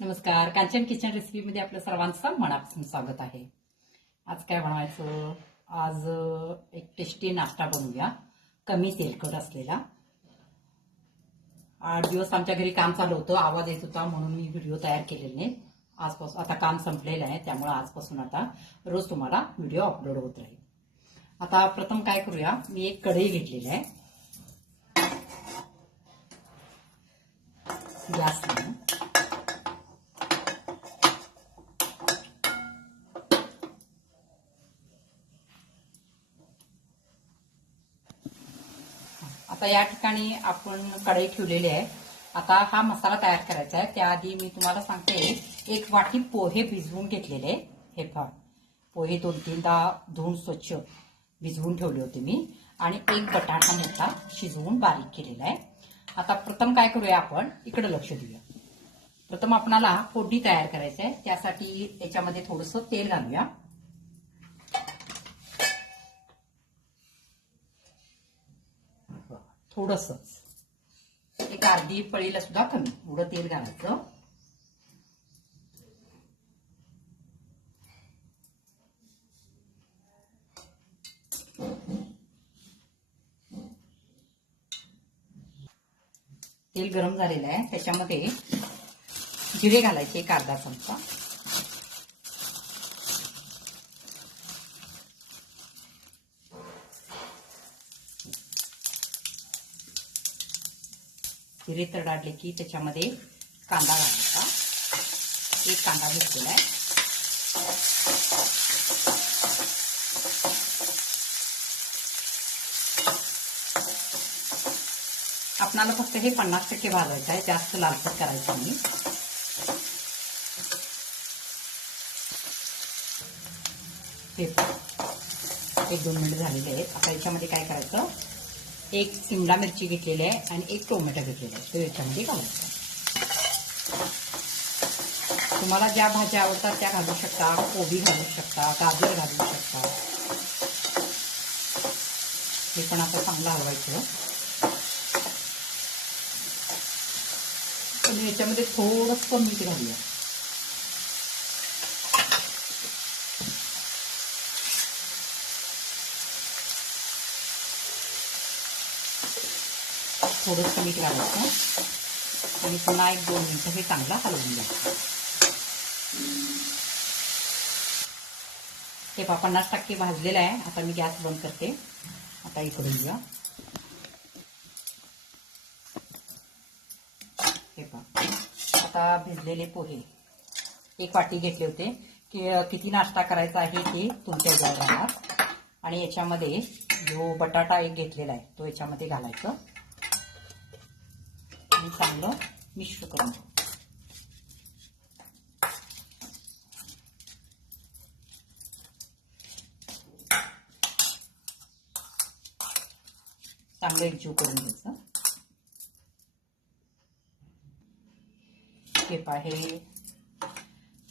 नमस्कार, कांचन किचन रेसिपीमध्ये आपलं सर्वांचं मनापासून स्वागत आहे. आज काय बनवायचं? आज एक टेस्टी नाश्ता बनवूया, कमी तेलकट असलेला. 8 दिवस आमच्या घरी काम चालू होतं, आवाज येत होता म्हणून मी व्हिडिओ तयार केलेले नाही. आजपासून आता काम संपलेलं आहे, त्यामुळे आजपासून आता रोज तुम्हाला व्हिडिओ अपलोड होत राहील. आता प्रथम काय करूया, मी एक कढई घेतलेली आहे. गॅस लावून आता या ठिकाणी आपण कढई ठेवलेली आहे. आता हा मसाला तयार करायचा आहे. त्याआधी मी तुम्हाला सांगते, एक वाटी पोहे भिजवून घेतलेले. हे पहा, पोहे 2-3दा धुवून स्वच्छ भिजवून ठेवले होते मी. आणि एक बटाटा मोठा शिजवून बारीक केलेला आहे. आता प्रथम काय करूया, आपण इकडे लक्ष देऊया. प्रथम आपणाला फोडणी तयार करायची आहे. त्यासाठी याच्यामध्ये थोडंसं तेल घालूया. थोडंसं एक अर्धी पळीला सुद्धा कमी एवढं तेल घालायचं. तेल गरम झालेलं आहे. त्याच्यामध्ये जिरे घालायचे, एक अर्धा चमचा. जिरे तडाडले की त्याच्यामध्ये कांदा घालायचा. एक कांदा घेतलेला आहे. आपणाला फक्त हे 50% भाजायचं आहे, जास्त लालसर करायचं नाही. हे 1-2 मिनिट झालेले आहेत. आता याच्यामध्ये काय करायचं, एक शिमला मिरची घेतलेली आहे आणि एक टोमॅटो घेतलेला आहे, तो याच्यामध्ये घालायचा. तुम्हाला ज्या भाज्या आवडतात त्या घालू शकता. कोबी घालू शकता, गाजर घालू शकता. हे पण आता चांगलं हलवायचं. आणि याच्यामध्ये थोडंसं मीठ घालूया. थोडंसं मीठ घालायचं आणि पुन्हा 1-2 मिनिटं हे चांगलं हलवून घ्यायचं. ते 50% भाजलेलं आहे. आता मी गॅस बंद करते. आता इकडे घेऊया. हे पहा, आता भिजलेले पोहे 1 वाटी घेतले होते. किती नाश्ता करायचा आहे ते तुमच्या जवळ राहणार. आणि याच्यामध्ये जो बटाटा एक घेतलेला आहे तो याच्यामध्ये घालायचा आणि चांगलं मिश्र करून चांगलं एकजीव करून घ्यायचं. हे पहा, हे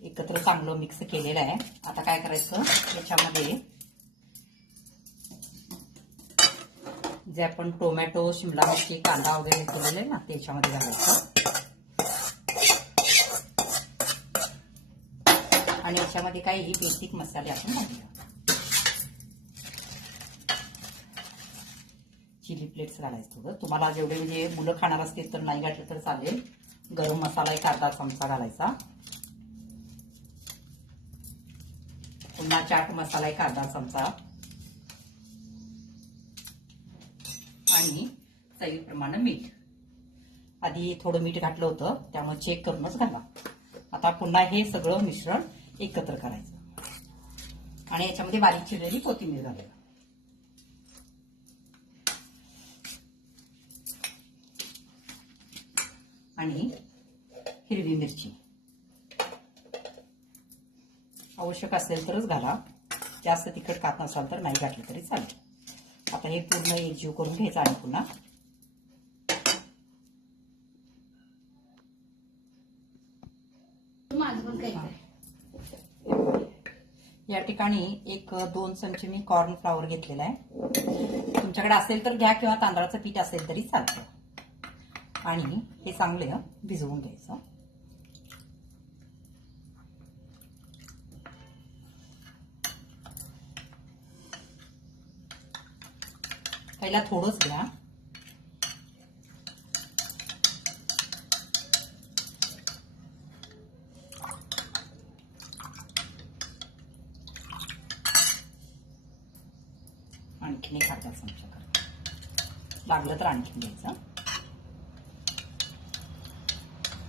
एकत्र चांगलं मिक्स केलेलं आहे. आता काय करायचं, याच्यामध्ये जे आपण टोमॅटो, शिमला मिरची, कांदा वगैरे केलेले आहे ना, ते याच्यामध्ये घालायचं. आणि याच्यामध्ये काही बेसिक मसाले आपण घालूया. चिली फ्लेक्स घालायचं थोडं. तुम्हाला जेवढे म्हणजे मुलं खाणार असतील तर नाही घातलं तर चालेल. गरम मसाला 1 अर्धा चमचा घालायचा. पुन्हा चाट मसाला 1 अर्धा चमचा आणि चवीप्रमाणे मीठ. आधी थोडं मीठ घातलं होतं, त्यामुळे चेक करूनच घाला. आता पुन्हा हे सगळं मिश्रण एकत्र करायचं आणि याच्यामध्ये बारीक चिरलेली कोथिंबीर घालायला. आणि हिरवी मिरची आवश्यक असेल तरच घाला. जास्त तिखट खात नसाल तर नाही घातलं तरी चालेल. आता हे पूर्ण एकजीव करून घ्यायचं. आणि पुन्हा या ठिकाणी 1-2 चमचे मी कॉर्न फ्लॉवर घेतलेला आहे. तुमच्याकडे असेल तर घ्या किंवा तांदळाचं पीठ असेल तरी चालतं. आणि हे चांगले भिजवून घ्यायचं. पहिला थोडंच घ्या. आणखीन एक अर्धा चमचा करा, लागलं तर आणखीन घ्यायचं.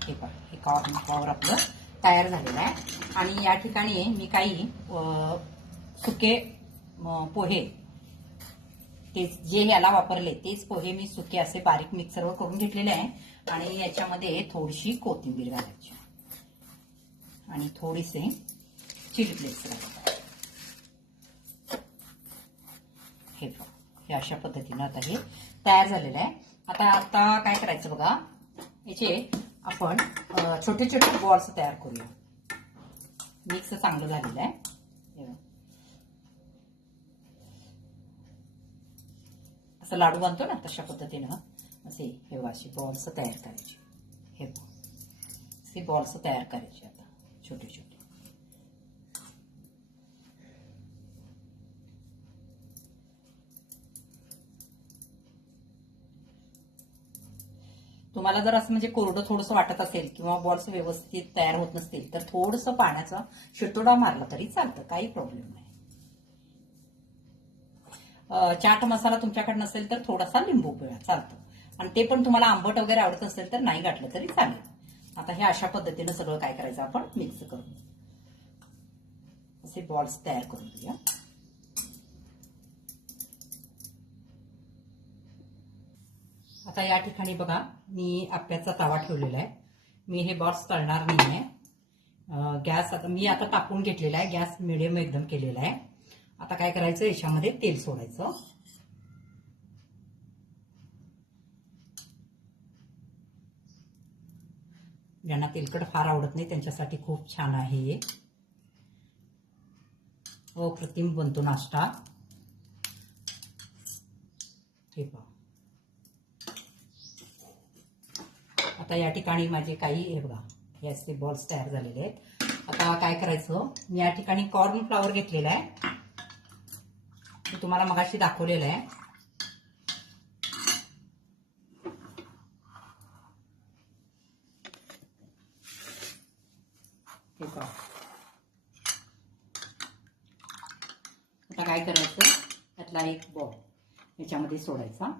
हे पहा, हे कॉर्न फ्लॉवर आपलं तयार झालेलं आहे. आणि या ठिकाणी मी काही सुके पोहे, ते जे याला वापरले तेच पोहे मी सुके असे बारीक मिक्सरवर करून घेतलेले आहे. आणि याच्यामध्ये थोडीशी कोथिंबीर घालायची आणि थोडीसे चिली फ्लेक्स घालायचे. हे अशा पद्धतीने आता हे तयार झालेलं आहे. आता काय करायचं बघा, याचे आपण छोटे छोटे बॉल्स तयार करूया. मिक्स चांगलं झालेलं आहे. असं लाडू बांधतो ना तशा पद्धतीनं असे हे असे बॉल्स तयार करायचे. हे असे बॉल्स तयार करायचे आता छोटे छोटे. तुम्हाला जर असं म्हणजे कोरडं थोडंसं वाटत असेल किंवा बॉल्स व्यवस्थित तयार होत नसतील तर थोडंसं पाण्याचा शितोडा मारला तरी चालतं, काही प्रॉब्लेम नाही. चाट मसाला तुमच्याकडे नसेल तर थोडासा लिंबू पिळा चालतं. आणि ते पण तुम्हाला आंबट वगैरे आवडत असेल तर नाही घातलं तरी चालेल. आता हे अशा पद्धतीनं सगळं काय करायचं आपण मिक्स करून असे बॉल्स तयार करून घेऊया. आता या ठिकाणी बघा, मी आप्याचा तवा ठेवलेला आहे. मी हे बॉल्स तळणार नाहीये. गॅस आता मी तापून घेतलेला आहे. गॅस मिडियम एकदम केलेला आहे. आता काय करायचं, याच्यामध्ये तेल सोडायचं. ज्यांना तेलकट फार आवडत नाही त्यांच्यासाठी खूप छान आहे. अप्रतिम बनतो नाश्ता. हे पहा, आता या ठिकाणी माझे काही हे बघा, हे असे बॉल्स तयार झालेले आहेत. आता काय करायचं, मी या ठिकाणी कॉर्न फ्लॉवर घेतलेला आहे. मी तुम्हाला मगाशी दाखवलेलं आहे. हे पहा, आता काय करायचं, त्यातला एक बॉल याच्यामध्ये सोडायचा.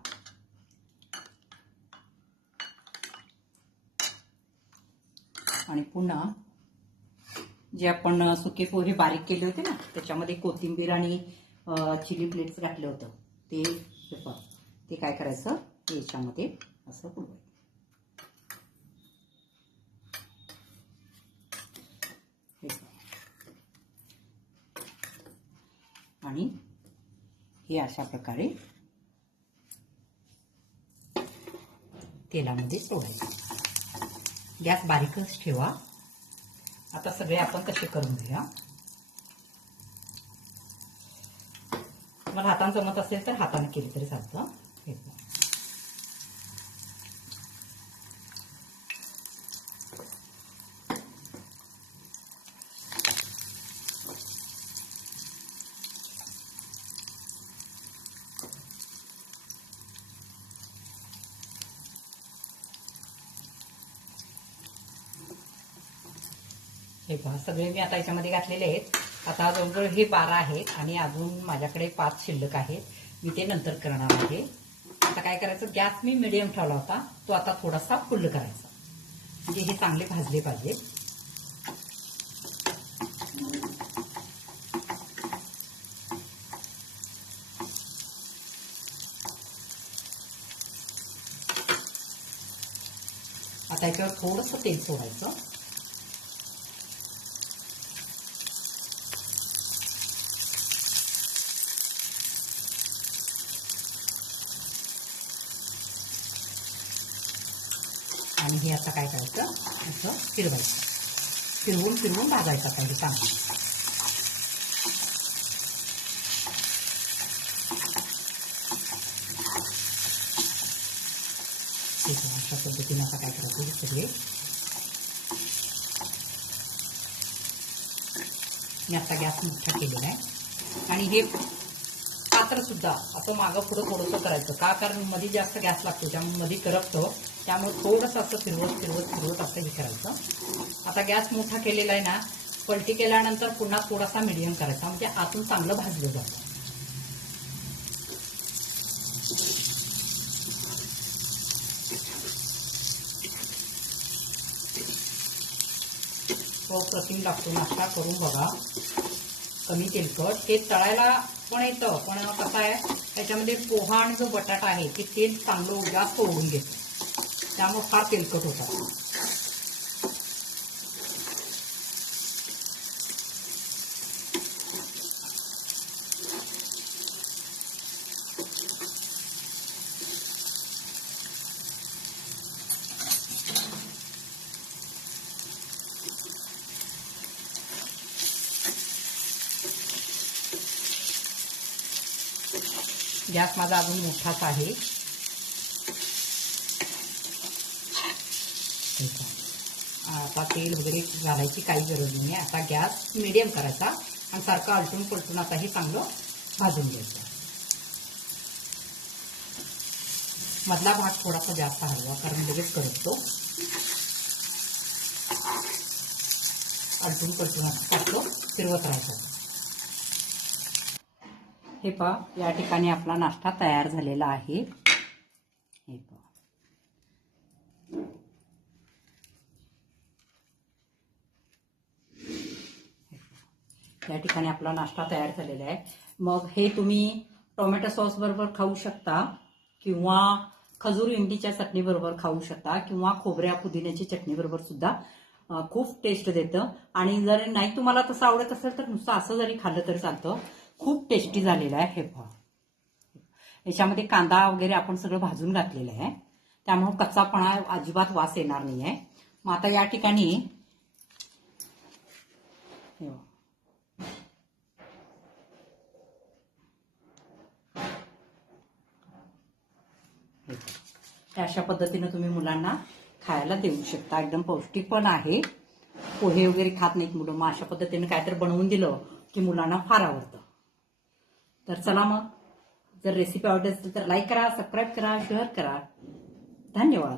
आणि पुन्हा जे आपण सुके पोहे बारीक केले होते ना त्याच्यामध्ये कोथिंबीर आणि चिली फ्लेक्स घातलं होतं ते काय करायचं, याच्यामध्ये असं बुडवायचं. आणि हे अशा प्रकारे तेलामध्ये सोडायचं. गॅस बारीकच ठेवा. आता सगळे आपण कसे करून घेऊया. तुम्हाला हाताने जमत असेल तर हाताने केली तरी चालतं. हे पहा, सगळे मी आता याच्यामध्ये घातलेले आहेत. आता जवळजवळ हे 12 आहेत आणि अजून माझ्याकडे 5 शिल्लक आहेत. मी ते नंतर करणार आहे. आता काय करायचं, गॅस मी मिडियम ठेवला होता, तो आता थोडासा फुल करायचा, म्हणजे हे चांगले भाजले पाहिजे. आता याच्यावर थोडंसं तेल सोडायचं. आणि हे आता काय करायचं, असं फिरवायचं. फिरवून फिरवून भाजायचं पाहिजे चांगलं. ठीक आहे, अशा पद्धतीने आता काय करायचं, हे सगळे मी आता गॅस मोठा केलेला आहे. आणि हे 5 मात्र सुद्धा असं मागं पुढं थोडंसं करायचं का, कारण मध्ये जास्त गॅस लागतो त्यामुळे मध्ये करपतो, त्यामुळे थोडंसं असं फिरवत असं हे करायचं. आता गॅस मोठा केलेला आहे ना, पलटी केल्यानंतर पुन्हा थोडासा मीडियम करायचा, म्हणजे आतून चांगलं भाजलं जातं. प्रतिम लागतो, नाश्ता करून बघा. कमी तेलकट, ते तळायला पण येतं, पण कसं आहे त्याच्यामध्ये पोहा आणि जो बटाटा आहे ते तेल चांगलं जास्त ओढून घेतं, त्यामुळे फार तेलकट होतात. गॅस माझा अजून मोठाच आहे. आता तेल वगैरे घालायची काही गरज नाही आहे. आता गॅस मीडियम करायचा आणि सारखं आलटून पलटून आता हे चांगलं भाजून घ्यायचं. मधला भाग थोडासा जास्त हलवा, कारण लगेच करपतो. आलटून पलटून टाकलो, फिरवत राहायचं. हे पहा, या ठिकाणी आपला नाश्ता तयार झालेला आहे. हे पहा, या ठिकाणी आपला नाश्ता तयार झालेला आहे. मग हे तुम्ही टोमॅटो सॉस बरोबर खाऊ शकता, किंवा खजूर इंडीच्या चटणी बरोबर खाऊ शकता, किंवा खोबऱ्या पुदिन्याची चटणी बरोबर सुद्धा खूप टेस्ट देतं. आणि जर नाही तुम्हाला तसं आवडत असेल तर नुसतं असं जरी खाल्लं तरी चालतं. खूप टेस्टी झालेलं आहे. हे पहा, याच्यामध्ये कांदा वगैरे आपण सगळं भाजून घातलेलं आहे, त्यामुळे कच्चापणा अजिबात वास येणार नाहीये. मग आता या ठिकाणी अशा पद्धतीने तुम्ही मुलांना खायला देऊ शकता. एकदम पौष्टिक पण आहे. पोहे वगैरे खात नाहीत मुलं, मग अशा पद्धतीने काहीतरी बनवून दिलं की मुलांना फार आवडतं. तर चला मग, जर रेसिपी आवडत असेल तर लाईक करा, सबस्क्राईब करा, शेअर करा. धन्यवाद.